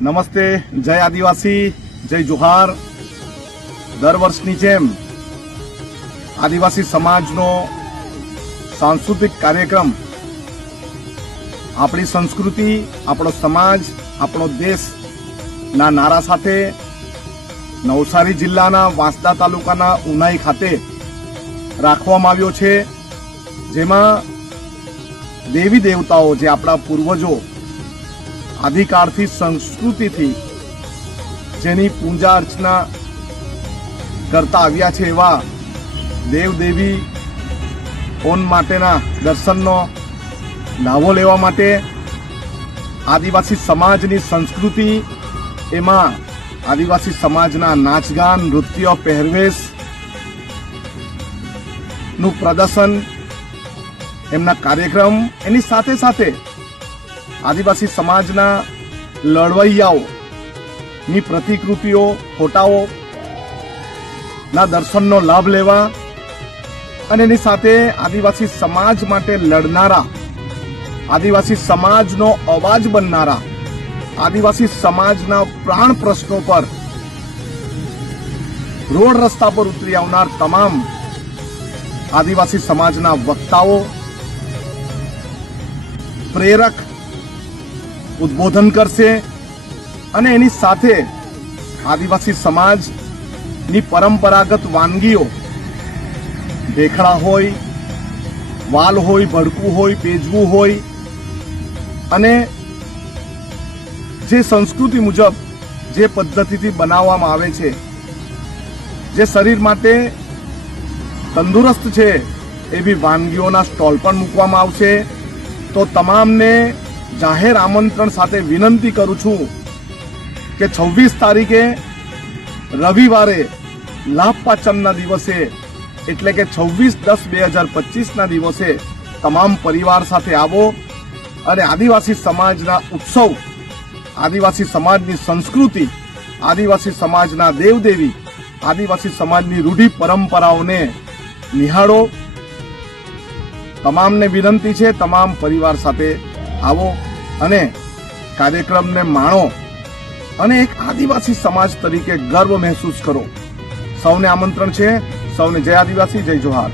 નમસ્તે, જય આદિવાસી, જય જોહાર। દર વર્ષની જેમ આદિવાસી સમાજનો સાંસ્કૃતિક કાર્યક્રમ આપણી સંસ્કૃતિ, આપણો સમાજ, આપણો દેશના નારા સાથે નવસારી જિલ્લાના વાંસદા તાલુકાના ઉનાઈ ખાતે રાખવામાં આવ્યો છે, જેમાં દેવી દેવતાઓ જે આપણા પૂર્વજો આદિકાળથી સંસ્કૃતિથી જેની પૂજા અર્ચના કરતા આવ્યા છે એવા દેવ દેવી ઓન માટેના દર્શનનો લાભો લેવા માટે આદિવાસી સમાજની સંસ્કૃતિ, એમાં આદિવાસી સમાજના નાચગાન, નૃત્ય, પહેરવેશ નું પ્રદર્શન, એમના કાર્યક્રમ, એની સાથે સાથે આદિવાસી સમાજના લડવૈયાઓ ની પ્રતિકૃતિઓ, ફોટાઓ ના દર્શનનો લાભ લેવા અને એની સાથે આદિવાસી સમાજ માટે લડનારા, આદિવાસી સમાજનો અવાજ બનનારા, આદિવાસી સમાજના પ્રાણ પ્રશ્નો પર રોડ રસ્તા પર ઉતરી આવનાર તમામ આદિવાસી સમાજના વક્તાઓ પ્રેરક ઉદ્બોધન કરશે અને એની સાથે આદિવાસી સમાજની પરંપરાગત વાનગીઓ, ઢેખડા હોય, વાલ હોય, ભડકું હોય, પેજવું હોય અને જે સંસ્કૃતિ મુજબ જે પદ્ધતિથી બનાવવામાં આવે છે, જે શરીર માટે તંદુરસ્ત છે એવી વાનગીઓના સ્ટોલ પણ મૂકવામાં આવશે। તો તમામને જાહેર આમંત્રણ સાથે વિનંતી કરું છું કે 26 તારીખે રવિવારે લાભ પાંચમના દિવસે, એટલે કે 26/10/2025 ના દિવસે તમામ પરિવાર સાથે આવો અને આદિવાસી સમાજના ઉત્સવ, આદિવાસી સમાજની સંસ્કૃતિ, આદિવાસી સમાજના દેવદેવી, આદિવાસી સમાજની રૂઢિ પરંપરાઓને નિહાળો। તમામને વિનંતી છે, તમામ પરિવાર સાથે આવો અને કાર્યક્રમને માણો અને એક આદિવાસી સમાજ તરીકે ગર્વ મહેસૂસ કરો। સૌને આમંત્રણ છે। સૌને જય આદિવાસી, જય જોહાર।